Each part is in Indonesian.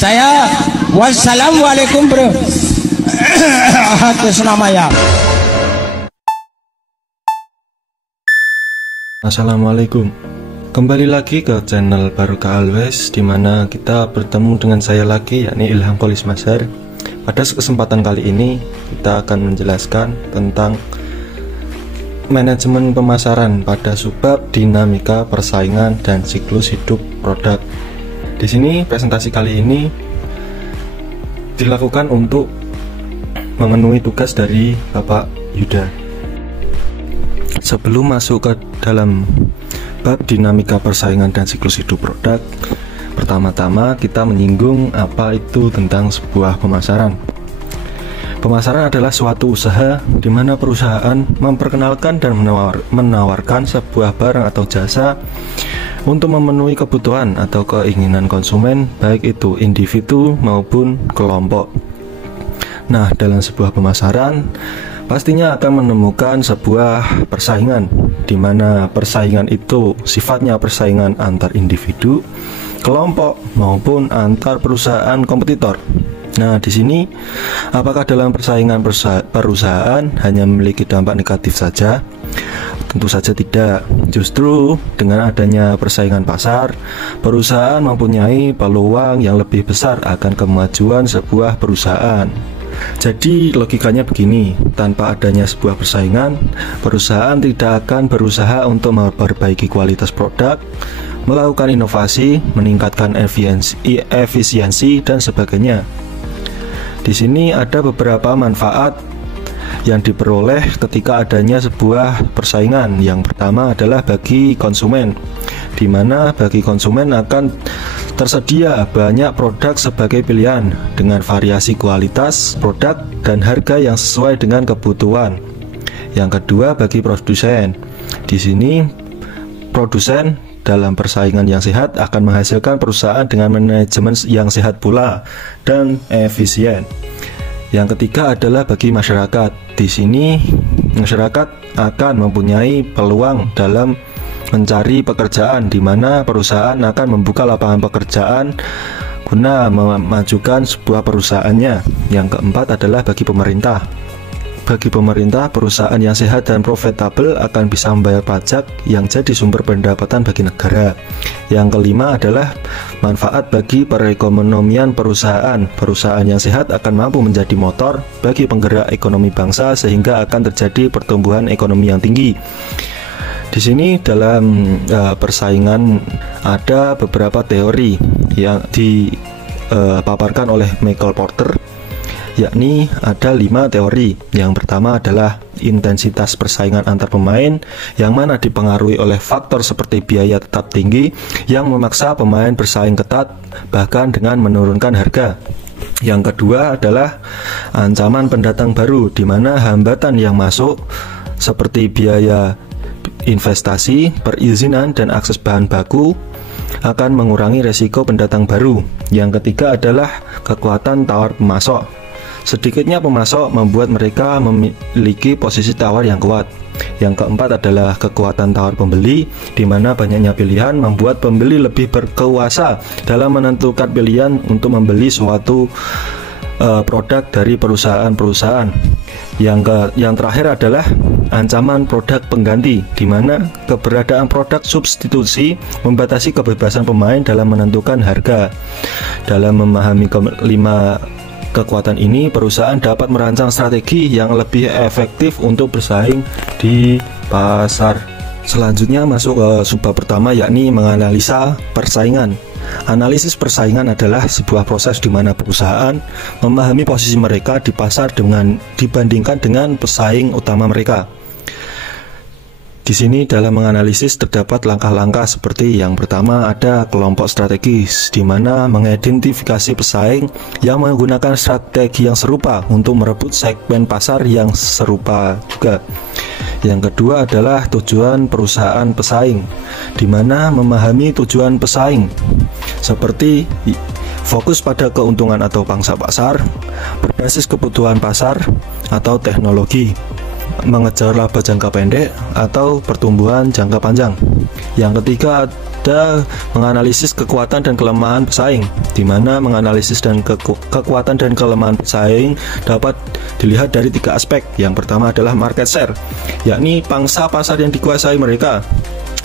Saya wassalamualaikum bro. Atas nama ya. Assalamualaikum. Kembali lagi ke channel Barokah Always, dimana kita bertemu dengan saya lagi, yakni Ilham Kholis Mazhar. Pada kesempatan kali ini kita akan menjelaskan tentang manajemen pemasaran pada subbab dinamika persaingan dan siklus hidup produk. Di sini presentasi kali ini dilakukan untuk memenuhi tugas dari Bapak Yuda. Sebelum masuk ke dalam bab dinamika persaingan dan siklus hidup produk, pertama-tama kita menyinggung apa itu tentang sebuah pemasaran. Pemasaran adalah suatu usaha di mana perusahaan memperkenalkan dan menawarkan sebuah barang atau jasa untuk memenuhi kebutuhan atau keinginan konsumen, baik itu individu maupun kelompok. Nah, dalam sebuah pemasaran pastinya akan menemukan sebuah persaingan, di mana persaingan itu sifatnya persaingan antar individu, kelompok maupun antar perusahaan kompetitor. Nah, di sini apakah dalam persaingan perusahaan hanya memiliki dampak negatif saja? Tentu saja tidak. Justru dengan adanya persaingan pasar, perusahaan mempunyai peluang yang lebih besar akan kemajuan sebuah perusahaan. Jadi logikanya begini, tanpa adanya sebuah persaingan, perusahaan tidak akan berusaha untuk memperbaiki kualitas produk, melakukan inovasi, meningkatkan efisiensi dan sebagainya. Di sini ada beberapa manfaat yang diperoleh ketika adanya sebuah persaingan. Yang pertama adalah bagi konsumen, di mana bagi konsumen akan tersedia banyak produk sebagai pilihan dengan variasi kualitas produk dan harga yang sesuai dengan kebutuhan. Yang kedua, bagi produsen, di sini produsen dalam persaingan yang sehat akan menghasilkan perusahaan dengan manajemen yang sehat pula dan efisien. Yang ketiga adalah bagi masyarakat. Di sini masyarakat akan mempunyai peluang dalam mencari pekerjaan, di mana perusahaan akan membuka lapangan pekerjaan guna memajukan sebuah perusahaannya. Yang keempat adalah bagi pemerintah. Bagi pemerintah, perusahaan yang sehat dan profitable akan bisa membayar pajak yang jadi sumber pendapatan bagi negara. Yang kelima adalah manfaat bagi perekonomian perusahaan. Perusahaan yang sehat akan mampu menjadi motor bagi penggerak ekonomi bangsa, sehingga akan terjadi pertumbuhan ekonomi yang tinggi. Di sini dalam persaingan ada beberapa teori yang dipaparkan oleh Michael Porter, yakni ada 5 teori. Yang pertama adalah intensitas persaingan antar pemain, yang mana dipengaruhi oleh faktor seperti biaya tetap tinggi yang memaksa pemain bersaing ketat, bahkan dengan menurunkan harga. Yang kedua adalah ancaman pendatang baru, di mana hambatan yang masuk seperti biaya investasi, perizinan, dan akses bahan baku akan mengurangi resiko pendatang baru. Yang ketiga adalah kekuatan tawar pemasok. Sedikitnya pemasok membuat mereka memiliki posisi tawar yang kuat. Yang keempat adalah kekuatan tawar pembeli, di mana banyaknya pilihan membuat pembeli lebih berkuasa dalam menentukan pilihan untuk membeli suatu produk dari perusahaan-perusahaan. Yang terakhir adalah ancaman produk pengganti, di mana keberadaan produk substitusi membatasi kebebasan pemain dalam menentukan harga. Dalam memahami kelima kekuatan ini, perusahaan dapat merancang strategi yang lebih efektif untuk bersaing di pasar. Selanjutnya masuk ke subbab pertama, yakni menganalisa persaingan. Analisis persaingan adalah sebuah proses di mana perusahaan memahami posisi mereka di pasar dibandingkan dengan pesaing utama mereka. Di sini dalam menganalisis terdapat langkah-langkah seperti yang pertama ada kelompok strategis, di mana mengidentifikasi pesaing yang menggunakan strategi yang serupa untuk merebut segmen pasar yang serupa juga. Yang kedua adalah tujuan perusahaan pesaing, di mana memahami tujuan pesaing seperti fokus pada keuntungan atau pangsa pasar, berbasis kebutuhan pasar atau teknologi, mengejar laba jangka pendek atau pertumbuhan jangka panjang. Yang ketiga ada menganalisis kekuatan dan kelemahan pesaing, di mana menganalisis dan kekuatan dan kelemahan pesaing dapat dilihat dari 3 aspek. Yang pertama adalah market share, yakni pangsa pasar yang dikuasai mereka.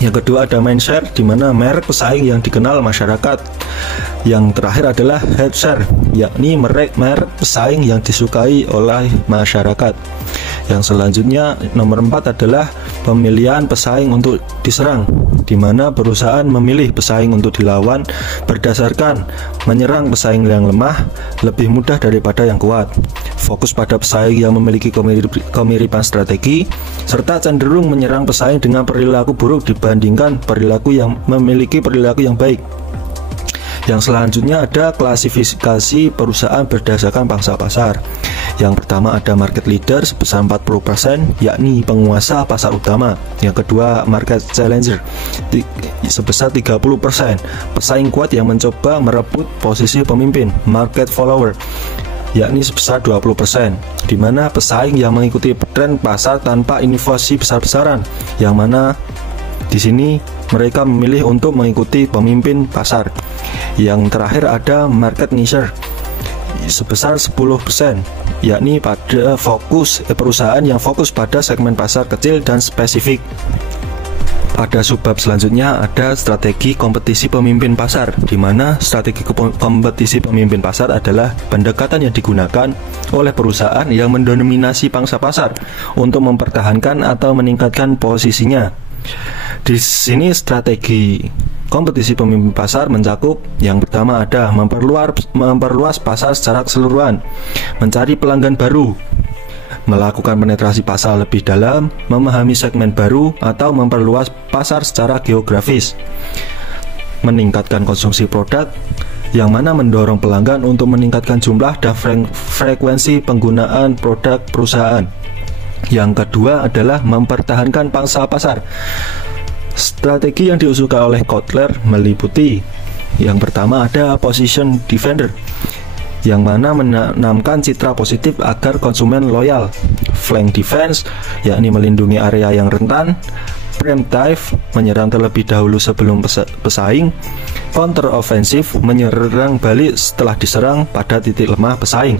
Yang kedua ada mind share, di mana merek pesaing yang dikenal masyarakat. Yang terakhir adalah head share, yakni merek pesaing yang disukai oleh masyarakat. Yang selanjutnya nomor 4 adalah pemilihan pesaing untuk diserang, di mana perusahaan memilih pesaing untuk dilawan berdasarkan menyerang pesaing yang lemah lebih mudah daripada yang kuat. Fokus pada pesaing yang memiliki kemiripan strategi, serta cenderung menyerang pesaing dengan perilaku buruk dibandingkan perilaku yang memiliki perilaku yang baik. Yang selanjutnya ada klasifikasi perusahaan berdasarkan pangsa pasar. Yang pertama ada market leader sebesar 40%, yakni penguasa pasar utama. Yang kedua market challenger sebesar 30%, pesaing kuat yang mencoba merebut posisi pemimpin. Market follower yakni sebesar 20%, di mana pesaing yang mengikuti tren pasar tanpa inovasi besar-besaran, yang mana di sini mereka memilih untuk mengikuti pemimpin pasar. Yang terakhir ada market niche sebesar 10%, yakni pada perusahaan yang fokus pada segmen pasar kecil dan spesifik. Pada subbab selanjutnya ada strategi kompetisi pemimpin pasar, di mana strategi kompetisi pemimpin pasar adalah pendekatan yang digunakan oleh perusahaan yang mendominasi pangsa pasar untuk mempertahankan atau meningkatkan posisinya. Di sini strategi kompetisi pemimpin pasar mencakup yang pertama ada memperluas pasar secara keseluruhan, mencari pelanggan baru, melakukan penetrasi pasar lebih dalam, memahami segmen baru, atau memperluas pasar secara geografis, meningkatkan konsumsi produk, yang mana mendorong pelanggan untuk meningkatkan jumlah dan frekuensi penggunaan produk perusahaan. Yang kedua adalah mempertahankan pangsa pasar. Strategi yang diusulkan oleh Kotler meliputi yang pertama ada position defender, yang mana menanamkan citra positif agar konsumen loyal. Flank defense, yakni melindungi area yang rentan. Preemptive, menyerang terlebih dahulu sebelum pesaing. Counter offensive, menyerang balik setelah diserang pada titik lemah pesaing.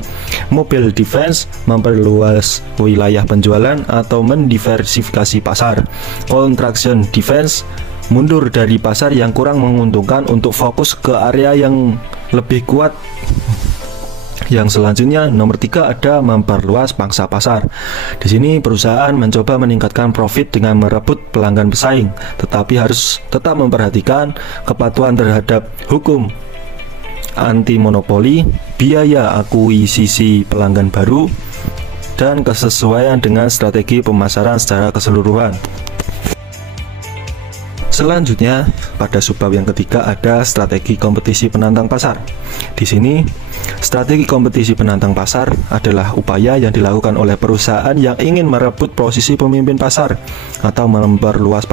Mobile defense, memperluas wilayah penjualan atau mendiversifikasi pasar. Contraction defense, mundur dari pasar yang kurang menguntungkan untuk fokus ke area yang lebih kuat. Yang selanjutnya nomor 3 ada memperluas pangsa pasar. Di sini perusahaan mencoba meningkatkan profit dengan merebut pelanggan pesaing, tetapi harus tetap memperhatikan kepatuhan terhadap hukum anti monopoli, biaya akuisisi pelanggan baru, dan kesesuaian dengan strategi pemasaran secara keseluruhan. Selanjutnya, pada subbab yang ketiga ada strategi kompetisi penantang pasar. Di sini, strategi kompetisi penantang pasar adalah upaya yang dilakukan oleh perusahaan yang ingin merebut posisi pemimpin pasar atau memperluas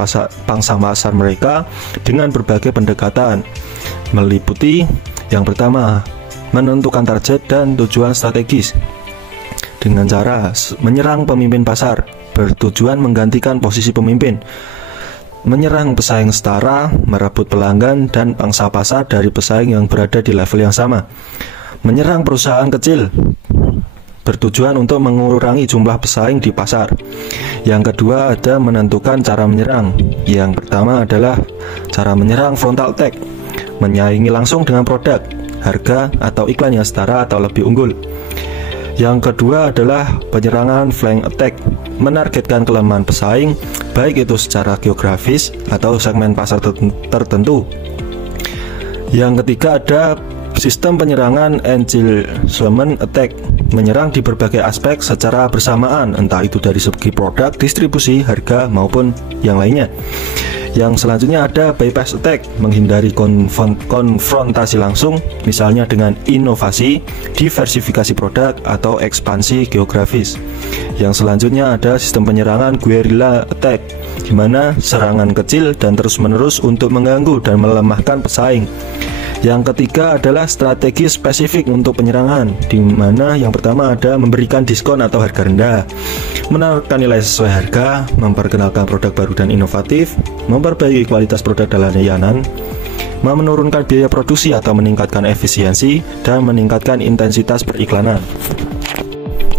pangsa pasar mereka dengan berbagai pendekatan. Meliputi yang pertama, menentukan target dan tujuan strategis dengan cara menyerang pemimpin pasar bertujuan menggantikan posisi pemimpin, menyerang pesaing setara, merebut pelanggan dan pangsa pasar dari pesaing yang berada di level yang sama. Menyerang perusahaan kecil bertujuan untuk mengurangi jumlah pesaing di pasar. Yang kedua ada menentukan cara menyerang. Yang pertama adalah cara menyerang frontal attack, menyaingi langsung dengan produk, harga, atau iklan yang setara atau lebih unggul. Yang kedua adalah penyerangan flank attack, menargetkan kelemahan pesaing, baik itu secara geografis atau segmen pasar tertentu. Yang ketiga ada sistem penyerangan engagement attack, menyerang di berbagai aspek secara bersamaan, entah itu dari segi produk, distribusi, harga, maupun yang lainnya. Yang selanjutnya ada bypass attack, menghindari konfrontasi langsung, misalnya dengan inovasi, diversifikasi produk, atau ekspansi geografis. Yang selanjutnya ada sistem penyerangan guerrilla attack, di mana serangan kecil dan terus-menerus untuk mengganggu dan melemahkan pesaing. Yang ketiga adalah strategi spesifik untuk penyerangan, di mana yang pertama ada memberikan diskon atau harga rendah, menawarkan nilai sesuai harga, memperkenalkan produk baru dan inovatif, memperbaiki kualitas produk dan layanan, menurunkan biaya produksi atau meningkatkan efisiensi, dan meningkatkan intensitas periklanan.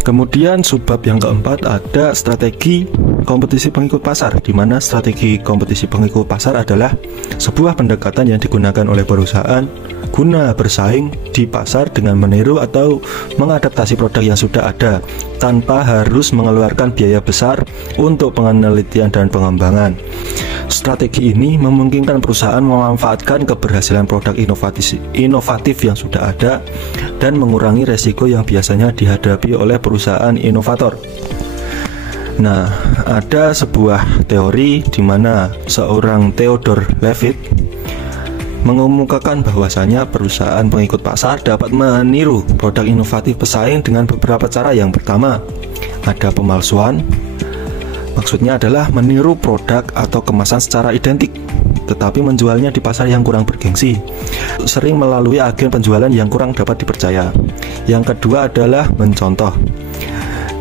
Kemudian subbab yang keempat ada strategi kompetisi pengikut pasar, di mana strategi kompetisi pengikut pasar adalah sebuah pendekatan yang digunakan oleh perusahaan guna bersaing di pasar dengan meniru atau mengadaptasi produk yang sudah ada tanpa harus mengeluarkan biaya besar untuk penelitian dan pengembangan. Strategi ini memungkinkan perusahaan memanfaatkan keberhasilan produk inovatif yang sudah ada dan mengurangi resiko yang biasanya dihadapi oleh perusahaan inovator. Nah, ada sebuah teori di mana seorang Theodore Levitt mengemukakan bahwasanya perusahaan pengikut pasar dapat meniru produk inovatif pesaing dengan beberapa cara. Yang pertama, ada pemalsuan. Maksudnya adalah meniru produk atau kemasan secara identik, tetapi menjualnya di pasar yang kurang bergengsi, sering melalui agen penjualan yang kurang dapat dipercaya. Yang kedua adalah mencontoh,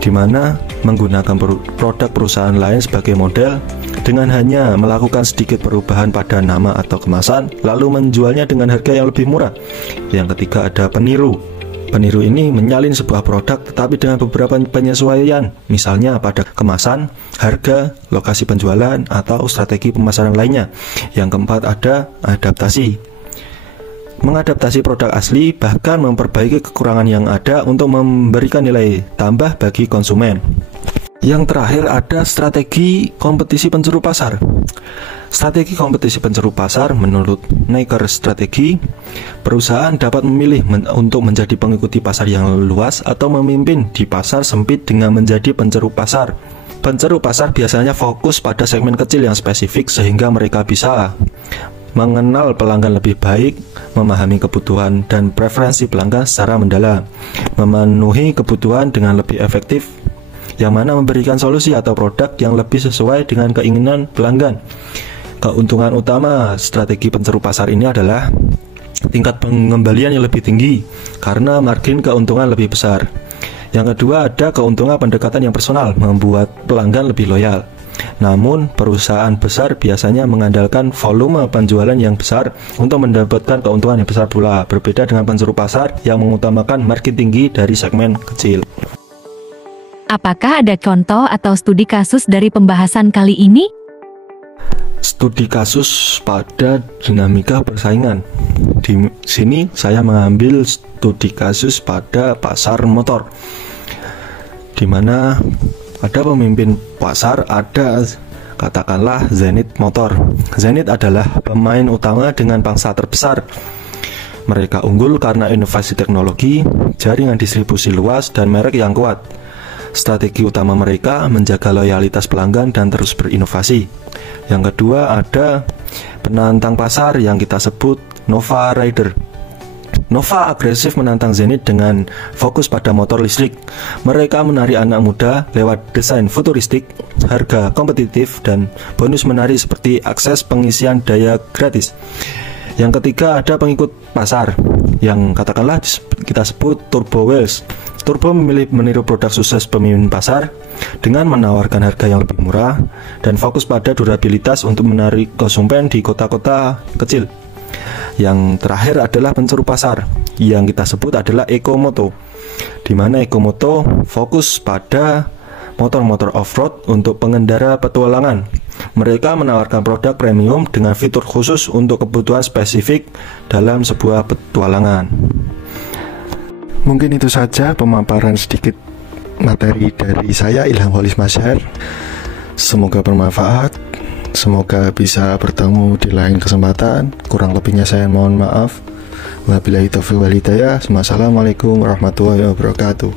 di mana menggunakan produk perusahaan lain sebagai model dengan hanya melakukan sedikit perubahan pada nama atau kemasan, lalu menjualnya dengan harga yang lebih murah. Yang ketiga ada peniru. Peniru ini menyalin sebuah produk tetapi dengan beberapa penyesuaian, misalnya pada kemasan, harga, lokasi penjualan, atau strategi pemasaran lainnya. Yang keempat ada adaptasi. Mengadaptasi produk asli, bahkan memperbaiki kekurangan yang ada untuk memberikan nilai tambah bagi konsumen. Yang terakhir ada strategi kompetisi pencuru pasar. Strategi kompetisi pencuru pasar menurut Naker Strategi, perusahaan dapat memilih untuk menjadi pengikuti pasar yang luas atau memimpin di pasar sempit dengan menjadi penceru pasar. Penceru pasar biasanya fokus pada segmen kecil yang spesifik sehingga mereka bisa mengenal pelanggan lebih baik, memahami kebutuhan dan preferensi pelanggan secara mendalam, memenuhi kebutuhan dengan lebih efektif, yang mana memberikan solusi atau produk yang lebih sesuai dengan keinginan pelanggan. Keuntungan utama strategi penceru pasar ini adalah tingkat pengembalian yang lebih tinggi karena margin keuntungan lebih besar. Yang kedua ada keuntungan pendekatan yang personal, membuat pelanggan lebih loyal. Namun perusahaan besar biasanya mengandalkan volume penjualan yang besar untuk mendapatkan keuntungan yang besar pula, berbeda dengan penceru pasar yang mengutamakan margin tinggi dari segmen kecil. Apakah ada contoh atau studi kasus dari pembahasan kali ini? Studi kasus pada dinamika persaingan. Di sini saya mengambil studi kasus pada pasar motor, di mana ada pemimpin pasar, ada katakanlah Zenith Motor. Zenith adalah pemain utama dengan pangsa terbesar. Mereka unggul karena inovasi teknologi, jaringan distribusi luas, dan merek yang kuat. Strategi utama mereka menjaga loyalitas pelanggan dan terus berinovasi. Yang kedua ada penantang pasar yang kita sebut Nova Rider. Nova agresif menantang Zenith dengan fokus pada motor listrik. Mereka menarik anak muda lewat desain futuristik, harga kompetitif, dan bonus menarik seperti akses pengisian daya gratis. Yang ketiga ada pengikut pasar yang katakanlah kita sebut Turbo Wheels. Turbo memilih meniru produk sukses pemimpin pasar dengan menawarkan harga yang lebih murah dan fokus pada durabilitas untuk menarik konsumen di kota-kota kecil. Yang terakhir adalah penceru pasar yang kita sebut adalah Ekomoto, di mana Ekomoto fokus pada motor-motor off-road untuk pengendara petualangan. Mereka menawarkan produk premium dengan fitur khusus untuk kebutuhan spesifik dalam sebuah petualangan. Mungkin itu saja pemaparan sedikit materi dari saya, Ilham Holis Masyar. Semoga bermanfaat. Semoga bisa bertemu di lain kesempatan. Kurang lebihnya saya mohon maaf. Wabillahi taufiq wal hidayah. Wassalamualaikum warahmatullahi wabarakatuh.